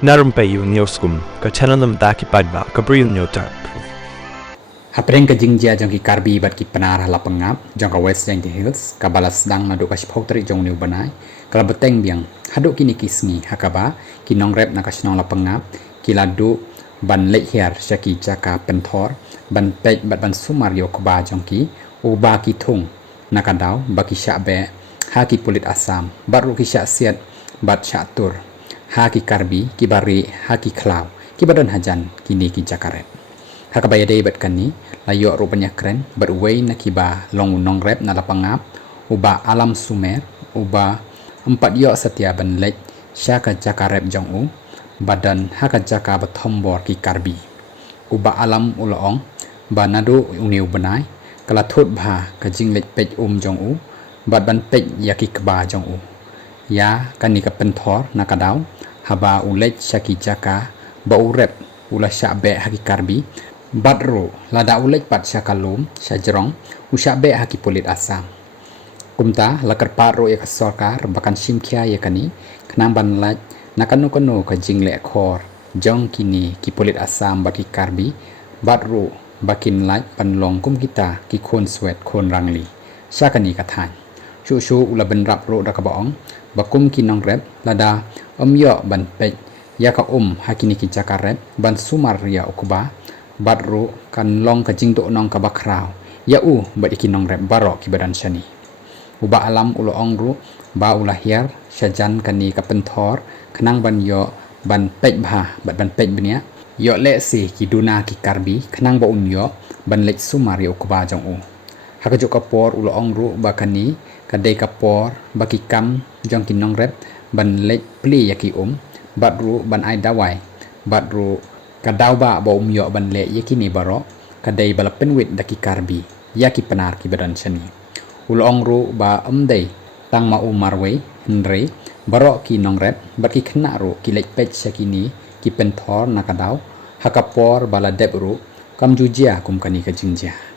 Narum payu nioskum, ka chananam daki padba, ka briu nyotar. Hapreng ka jingjia jong ki karbi bat ki penar hala pengap jong ka west jang di hills ka balas dang madu ka shpau tri jong niu banai kala beteng biang haduk kini kisngi hakaba ki nongrep na ka shnong la pengap ki ladu ban lek hiar shaki chaka penthor ban pej bat ban sumario kuba jong ki uba ki thung nakadau baki sha be ha ki pulit asam baru ki sha siat bat sha tur ha ki karbi ki bari ha ki klau ki badan hajan kini ki jakaret hakabaya day bat kani layo rupanya keren berway na kiba long nongrep na lapangap uba alam sumer uba empat yo setia ban lek syaka jakarep jong u badan haka jaka batombor ki karbi uba alam uloong banadu uniu benai kala thut bha ka jinglek pej jong u bad ban pej yaki kba jong u ya kani ka penthor nakadaw haba ulek syaki jaka ba urep ula syabe haki karbi badro lada ulek pat syakalum syajrong usyabe haki pulit asam kumta lakar paro ya kasorkar bakan simkia ya kani kenamban laj nakanu kanu ka jingle khor jong kini ki pulit asam baki karbi badro bakin laj panlong kum kita ki khon swet khon rangli syakani kathan shu ula ben rap ro dakabong bakum kinong rep lada omyo ban pej ya ka hakini ki jakarep ban sumar ya ukuba badru kan long ka jingdo nong ka bakrau ya bad ikinong rep barok ki badan shani uba alam ulo ongru ba ulah hiar syajan kani ka penthor kenang ban yo ban pej bha bad ban pej benia yo le si ki duna ki karbi kenang ba yo ban lek sumari ukuba jong hakajo ka por ulo ongru ba kani ka dei ka por ba ki kam jong kinong rep ban lek pli yaki badru ban ai dawai badru kadaw ba yo ban le yakini baro kadai bala penwit daki karbi yaki penar ki badan shani ulong ru ba amdei tang ma marwe henry baro ki nongrep baki khna ru ki lek pech sakini ki penthor nakadaw hakapor bala debru kamjujia kum kani ka jingjia